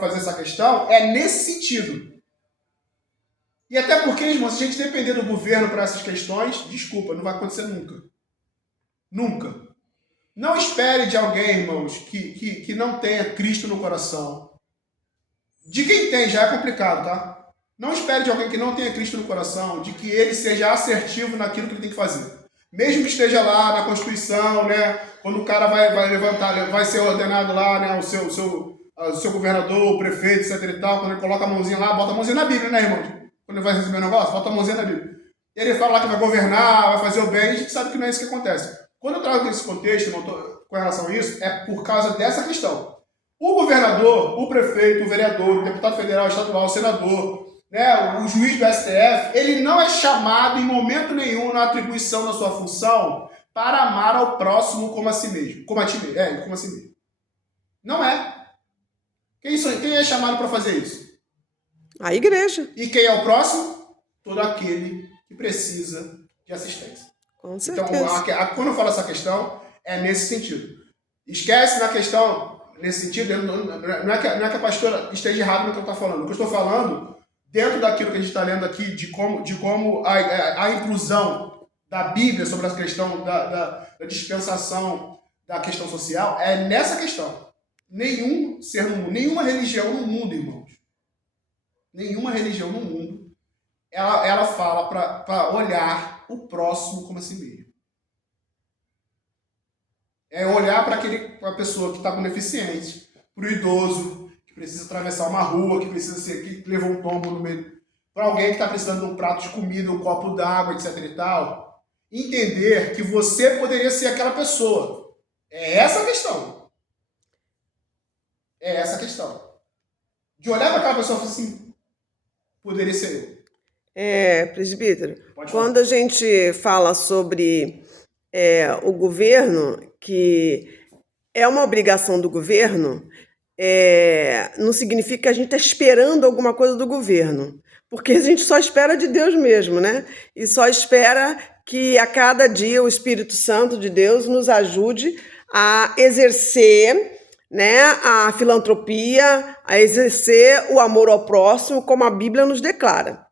fazer essa questão é nesse sentido. E até porque, irmão, se a gente depender do governo para essas questões, desculpa, não vai acontecer nunca. Nunca. Não espere de alguém, irmãos, que não tenha Cristo no coração. De quem tem já é complicado, tá? Não espere de alguém que não tenha Cristo no coração, de que ele seja assertivo naquilo que ele tem que fazer. Mesmo que esteja lá na Constituição, né? Quando o cara vai levantar, vai ser ordenado lá, né? O seu governador, o prefeito, etc e tal, quando ele coloca a mãozinha lá, bota a mãozinha na Bíblia, né, irmão? Quando ele vai receber o negócio, bota a mãozinha na Bíblia. E ele fala lá que vai governar, vai fazer o bem, a gente sabe que não é isso que acontece. Quando eu trago esse contexto, irmão, com relação a isso, é por causa dessa questão. O governador, o prefeito, o vereador, o deputado federal, estadual, o senador, né, o juiz do STF, ele não é chamado em momento nenhum na atribuição da sua função para amar ao próximo como a si mesmo. Como a si mesmo. Não é. Quem é chamado para fazer isso? A igreja. E quem é o próximo? Todo aquele que precisa de assistência. Com certeza. Então, quando eu falo essa questão, é nesse sentido. Esquece na questão, nesse sentido, não é que a pastora esteja errada no que eu estou falando. O que eu estou falando, dentro daquilo que a gente está lendo aqui, de como a inclusão da Bíblia sobre a questão da dispensação da questão social, é nessa questão. Nenhuma religião no mundo, irmãos, nenhuma religião no mundo, ela fala para olhar o próximo como a si mesmo. É olhar para a pessoa que está com deficiência, para o idoso, que precisa atravessar uma rua, que levou um tombo no meio, para alguém que está precisando de um prato de comida, um copo d'água, etc e tal. Entender que você poderia ser aquela pessoa. É essa a questão. É essa a questão. De olhar para aquela pessoa e falar assim, poderia ser eu. Presbítero, quando a gente fala sobre o governo, que é uma obrigação do governo, não significa que a gente está esperando alguma coisa do governo, porque a gente só espera de Deus mesmo, né? E só espera que a cada dia o Espírito Santo de Deus nos ajude a exercer, né, a filantropia, a exercer o amor ao próximo, como a Bíblia nos declara.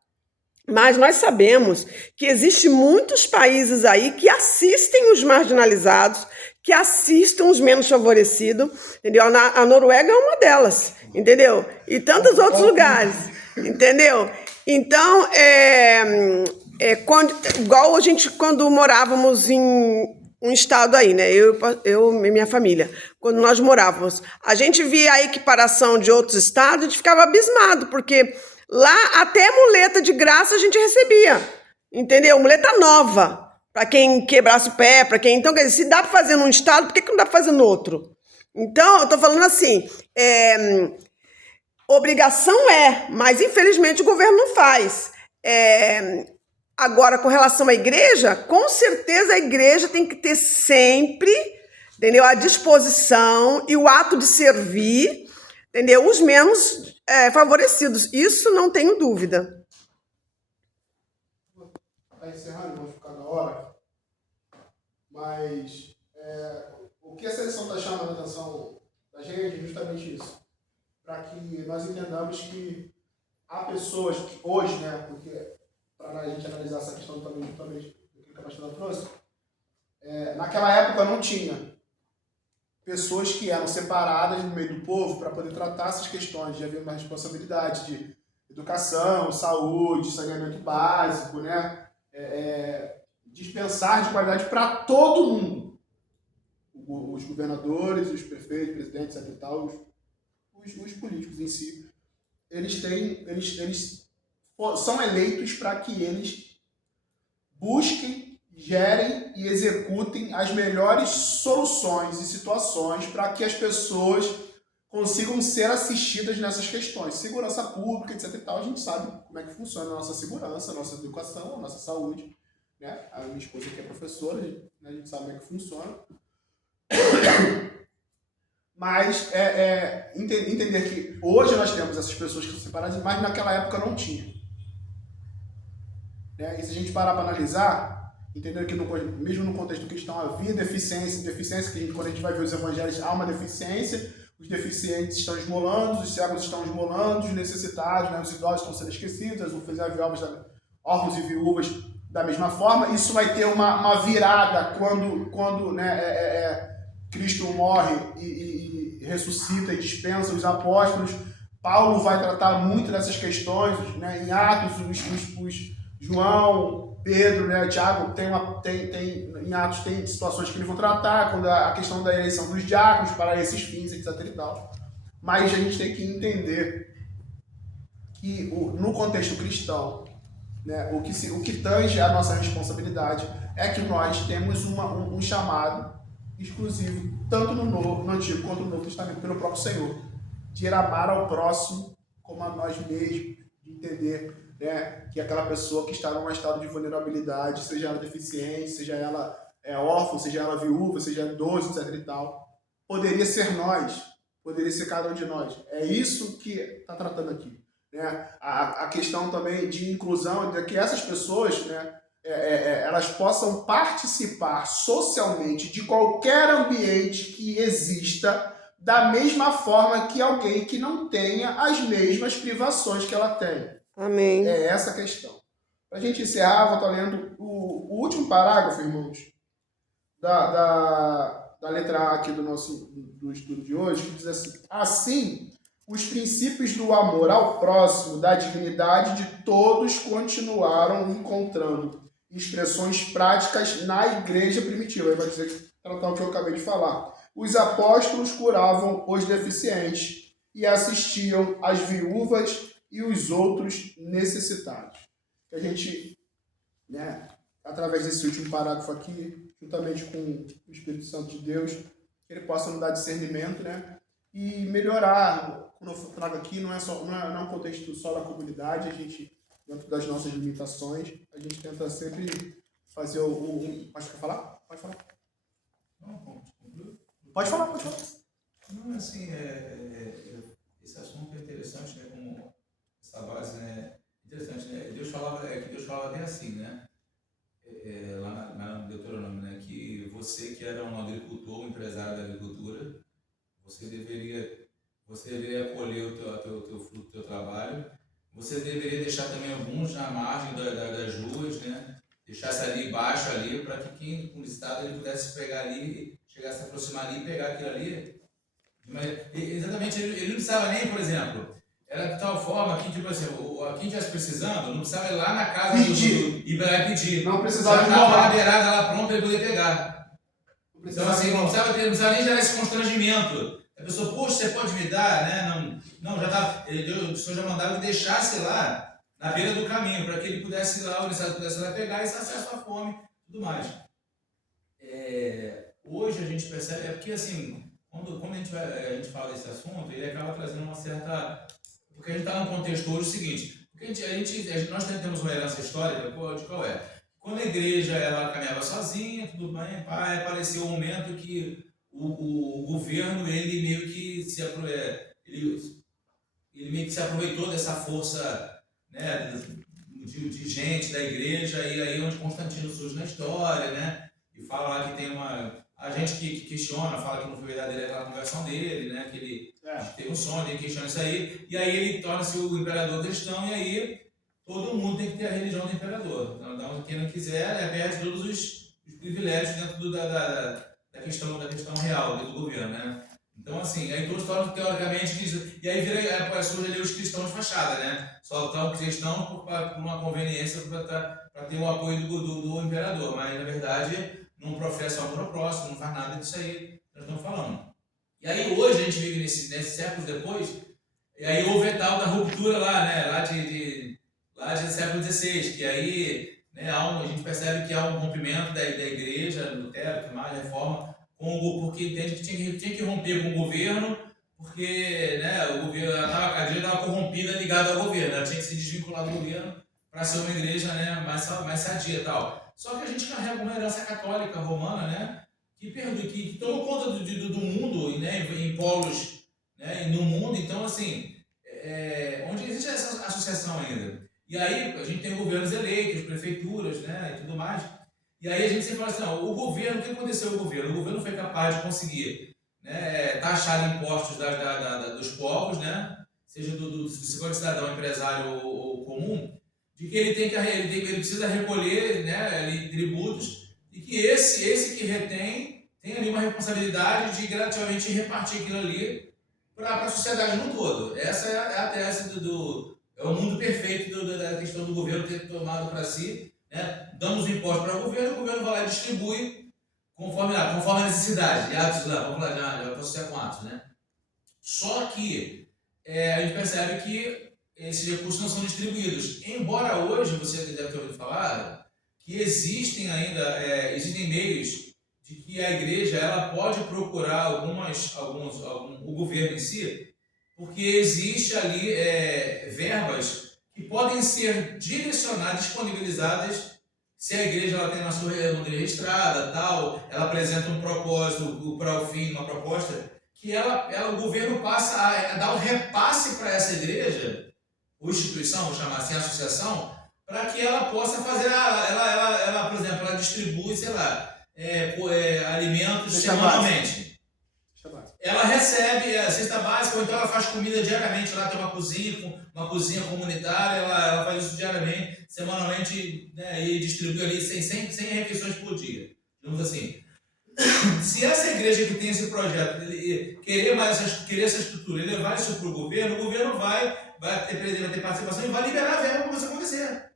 Mas nós sabemos que existem muitos países aí que assistem os marginalizados, que assistem os menos favorecidos, entendeu? A Noruega é uma delas, entendeu? E tantos outros lugares, entendeu? Então, igual a gente, quando morávamos em um estado aí, né? Eu e minha família, quando nós morávamos, a gente via a equiparação de outros estados, a gente ficava abismado, porque lá até muleta de graça a gente recebia, entendeu? Muleta nova, para quem quebrasse o pé, para quem... Então, quer dizer, se dá para fazer num estado, por que não dá para fazer no outro? Então, eu estou falando assim, obrigação mas infelizmente o governo não faz. Agora, com relação à igreja, com certeza a igreja tem que ter sempre, entendeu, a disposição e o ato de servir, entendeu, os menos favorecidos. Isso não tenho dúvida. Está encerrando, vou ficar na hora. Mas o que essa lição está chamando a atenção da gente é justamente isso. Para que nós entendamos que há pessoas que hoje, né, porque para a gente analisar essa questão também do que a pastora trouxe, naquela época não tinha pessoas que eram separadas no meio do povo para poder tratar essas questões, de haver uma responsabilidade de educação, saúde, saneamento básico, né? Dispensar de qualidade para todo mundo. Os governadores, os prefeitos, presidentes, etc. E tal, os políticos em si, eles são eleitos para que eles busquem, gerem e executem as melhores soluções e situações para que as pessoas consigam ser assistidas nessas questões. Segurança pública, etc. E tal, a gente sabe como é que funciona a nossa segurança, a nossa educação, a nossa saúde. Né? A minha esposa que é professora, a gente sabe como é que funciona. Mas entender que hoje nós temos essas pessoas que são separadas, mas naquela época não tinha. Né? E se a gente parar para analisar, entender que mesmo no contexto cristão havia deficiência que quando a gente vai ver os evangelhos há uma deficiência, os deficientes estão esmolando, os cegos estão esmolando, os necessitados, né, os idosos estão sendo esquecidos, as órfãos e viúvas, órfãos e viúvas da mesma forma. Isso vai ter uma virada quando né, Cristo morre e ressuscita e dispensa os apóstolos. Paulo vai tratar muito dessas questões, né, em Atos, os João, Pedro, né, Tiago, em Atos tem situações que eles vão tratar, quando a questão da eleição dos diáconos para esses fins, etc. e tal. Mas a gente tem que entender que no contexto cristão, né, o que tange a nossa responsabilidade é que nós temos um chamado exclusivo, tanto no Antigo quanto no Novo Testamento, pelo próprio Senhor, de amar ao próximo como a nós mesmos, de entender, né, que aquela pessoa que está num estado de vulnerabilidade, seja ela deficiente, seja ela órfã, seja ela viúva, seja idoso, etc. e tal, poderia ser nós, poderia ser cada um de nós. É isso que está tratando aqui. Né? A questão também de inclusão, de que essas pessoas, né, elas possam participar socialmente de qualquer ambiente que exista, da mesma forma que alguém que não tenha as mesmas privações que ela tem. Amém. É essa a questão. Para a gente encerrar, vou estar lendo o último parágrafo, irmãos, da letra A aqui do estudo de hoje, que diz assim: assim, os princípios do amor ao próximo, da dignidade de todos continuaram encontrando expressões práticas na igreja primitiva. Aí vai dizer, tratar o que eu acabei de falar. Os apóstolos curavam os deficientes e assistiam as viúvas e os outros necessitados. Que a gente, né, através desse último parágrafo aqui, juntamente com o Espírito Santo de Deus, que ele possa nos dar discernimento, né, e melhorar. Quando eu trago aqui, não é um contexto só da comunidade, a gente, dentro das nossas limitações, a gente tenta sempre fazer Acho que quer falar? Pode falar. Não, Pode falar. Não, assim, esse assunto é interessante, né, como essa base, né, interessante, né, Deus falava bem assim, né, lá no Deuteronômio, né, que você que era um agricultor, um empresário da agricultura, você deveria colher o fruto do teu trabalho, você deveria deixar também alguns na margem das ruas, né, deixasse ali embaixo, ali, para que quem necessitado ele pudesse pegar ali, chegasse a se aproximar ali e pegar aquilo ali. Mas, exatamente, ele não precisava nem, por exemplo, era de tal forma que, tipo assim, quem estivesse precisando, não precisava ir lá na casa e pedir. Não precisava de estava na beirada lá pronta ele podia pegar. Então, assim, não precisava nem gerar esse constrangimento. A pessoa, poxa, você pode me dar, né? Não, já estava. O senhor já mandava que deixasse lá na beira do caminho, para que ele pudesse ir lá, o necessário pudesse ir lá pegar e saciar sua fome e tudo mais. Hoje a gente percebe, porque assim, quando a gente fala desse assunto, ele acaba trazendo uma certa. Porque a gente está num contexto hoje o seguinte, porque nós temos uma herança histórica, de qual é? Quando a igreja ela caminhava sozinha, tudo bem, apareceu um momento que o governo ele meio que se aproveitou dessa força, né, de gente da igreja, e aí onde Constantino surge na história, né, e fala lá que tem a gente que questiona, fala que não foi verdadeira aquela conversão dele, né, que ele teve um sonho, ele questiona isso aí, e aí ele torna-se o imperador cristão, e aí todo mundo tem que ter a religião do imperador. Então, quem não quiser, perde todos os privilégios dentro da questão real, dentro do governo, né? Então, assim, aí todos tornam teoricamente, e aí surge ali os cristãos de fachada, né? Só estão cristãos por uma conveniência para ter o apoio do imperador, mas na verdade não professa amor ao próximo, não faz nada disso aí que nós estamos falando. E aí hoje a gente vive nesse séculos depois, e aí houve a tal da ruptura lá, né? Lá de século XVI, que aí, né, a gente percebe que há um rompimento da igreja, Lutero, que mais reforma, porque entende que tinha que romper com o governo, porque, né, a igreja estava corrompida ligada ao governo, ela tinha que se desvincular do governo para ser uma igreja, né, mais sadia e tal. Só que a gente carrega uma herança católica romana, né, que tomou conta do mundo, né, em polos, né, no mundo. Então, assim, onde existe essa associação ainda. E aí a gente tem governos eleitos, prefeituras, né, e tudo mais. E aí a gente sempre fala assim, não, o que aconteceu com o governo? O governo foi capaz de conseguir né, taxar impostos dos povos, né, seja se for cidadão, empresário ou comum, de que ele precisa recolher, né, ali, tributos, e que esse que retém tem ali uma responsabilidade de gradativamente repartir aquilo ali para a sociedade no todo. Essa é a tese é o mundo perfeito da questão do governo ter tomado para si, né? Damos impostos para o governo vai lá e distribui conforme a necessidade. Atos lá, vamos lá, já associar com atos, né? Só que a gente percebe que esses recursos não são distribuídos. Embora hoje, você deve ter ouvido falar, que existem meios de que a igreja ela pode procurar o governo em si, porque existe ali verbas que podem ser direcionadas, disponibilizadas, se a igreja ela tem na sua igreja registrada, tal, ela apresenta um propósito para o fim, uma proposta, que o governo passa a dar um repasse para essa igreja, ou instituição, vou chamar assim, associação, para que ela possa fazer, ela, por exemplo, ela distribui, sei lá, alimentos semanalmente. Ela recebe a cesta básica, ou então ela faz comida diariamente, lá tem uma cozinha comunitária, ela faz isso diariamente, semanalmente, né, e distribui ali 100 refeições por dia, digamos assim. Se essa igreja que tem esse projeto querer essa estrutura e levar isso para o governo vai ter participação e vai liberar a verba para isso acontecer.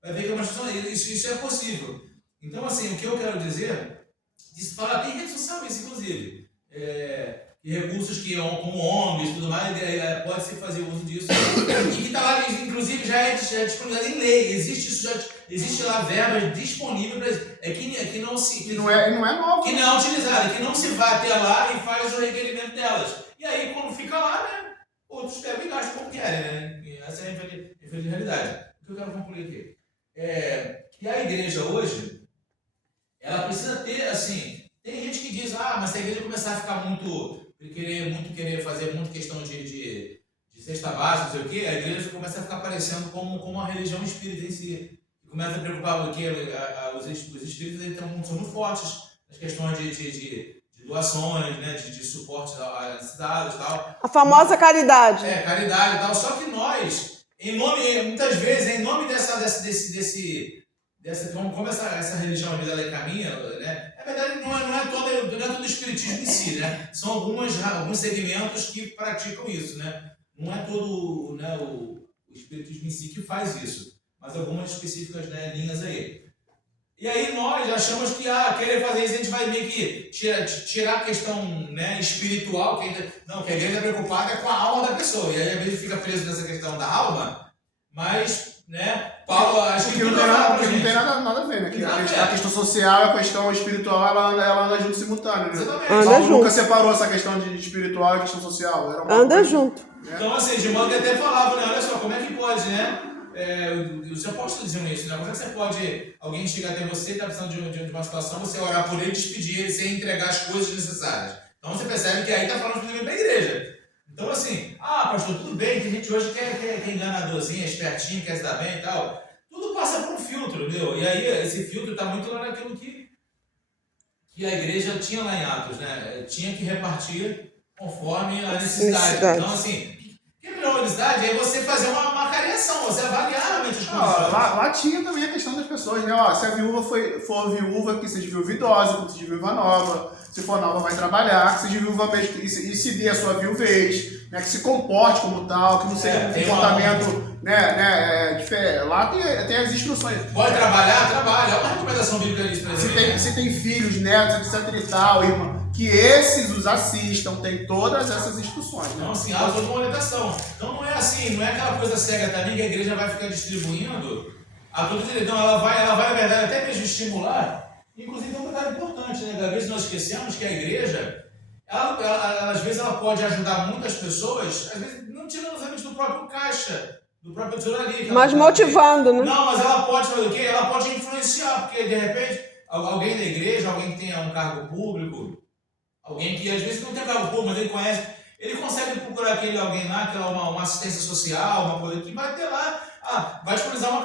Vai ver que é uma instituição, isso é possível. Então, assim, o que eu quero dizer, tem rede social isso, inclusive, e recursos como ONGs e tudo mais, pode-se fazer uso disso, e que está lá, inclusive, já é disponibilizado em lei, existe lá verbas disponíveis, que não se... Que não é novo. Que não é utilizada, que não se vai até lá e faz o requerimento delas. E aí, quando fica lá, né, outros pegam e gastam como querem, né? Essa é a infeliz realidade. O que eu quero concluir aqui? Que a igreja hoje, ela precisa ter, assim, tem gente que diz, mas se a igreja começar a ficar querer fazer muito questão de cesta básica, não sei o quê, a igreja começa a ficar parecendo como uma religião espírita em si. E começa a preocupar porque os espíritos são muito fortes nas questões de doações, né, de suporte às necessidades e tal. A famosa caridade. Caridade e tal. Só que nós, muitas vezes, em nome como essa religião ela caminha, né? Na verdade, não é todo o espiritismo em si, né? São alguns segmentos que praticam isso, né? Não é todo, né, o espiritismo em si que faz isso, mas algumas específicas, né, linhas aí. E aí nós achamos que querer fazer isso a gente vai meio que tirar a questão, né, espiritual, que a igreja é preocupada com a alma da pessoa, e aí a gente fica preso nessa questão da alma, mas, né, Paulo, acho que não tem nada a ver, né? Que a questão social e a questão espiritual, ela anda junto simultâneo, né? Exatamente. Paulo nunca separou essa questão de espiritual e questão social. Anda junto. Então, assim, de modo que até falava, né? Olha só, como é que pode, né? Os apóstolos diziam isso, né? Como é que você pode, alguém chegar até você, está precisando de uma situação, você orar por ele, despedir ele sem entregar as coisas necessárias. Então você percebe que aí está falando especificamente para a igreja. Então, assim, pastor, tudo bem, tem gente hoje que é enganadorzinha, espertinho, quer se dar bem e tal. Tudo passa por um filtro, entendeu? E aí esse filtro está muito lá naquilo que a igreja tinha lá em Atos, né? Tinha que repartir conforme a necessidade. Então, assim, que melhor necessidade é você fazer uma cariação, você avaliar realmente as condições. Lá tinha também a questão das pessoas, né? Se a viúva for viúva, que seja viúva idosa, que seja viúva nova. Se for nova, vai trabalhar, que seja viúva mesmo, e se dê a sua viuvez, né? Que se comporte como tal, que não seja um comportamento, diferente. Lá tem as instruções. Pode trabalhar? Trabalha. É uma recomendação bíblica disso pra gente. Se tem filhos, netos, etc e tal, irmão, que esses os assistam, tem todas essas instruções. Né? Então, assim, há toda uma orientação. Então não é assim, não é aquela coisa cega também que a igreja vai ficar distribuindo a todo direito. Então ela vai, na verdade, até mesmo estimular. Inclusive, é um detalhe importante, né? Às vezes nós esquecemos que a igreja, às vezes ela pode ajudar muitas pessoas, às vezes não tirando os amigos do próprio caixa, do próprio tesouraria. Mas motivando, né? Não, mas ela pode fazer o quê? Ela pode influenciar, porque de repente, alguém da igreja, alguém que tenha um cargo público, alguém que às vezes não tem cargo público, mas ele conhece, ele consegue procurar alguém lá, que é uma assistência social, uma coisa que vai ter lá, vai disponibilizar uma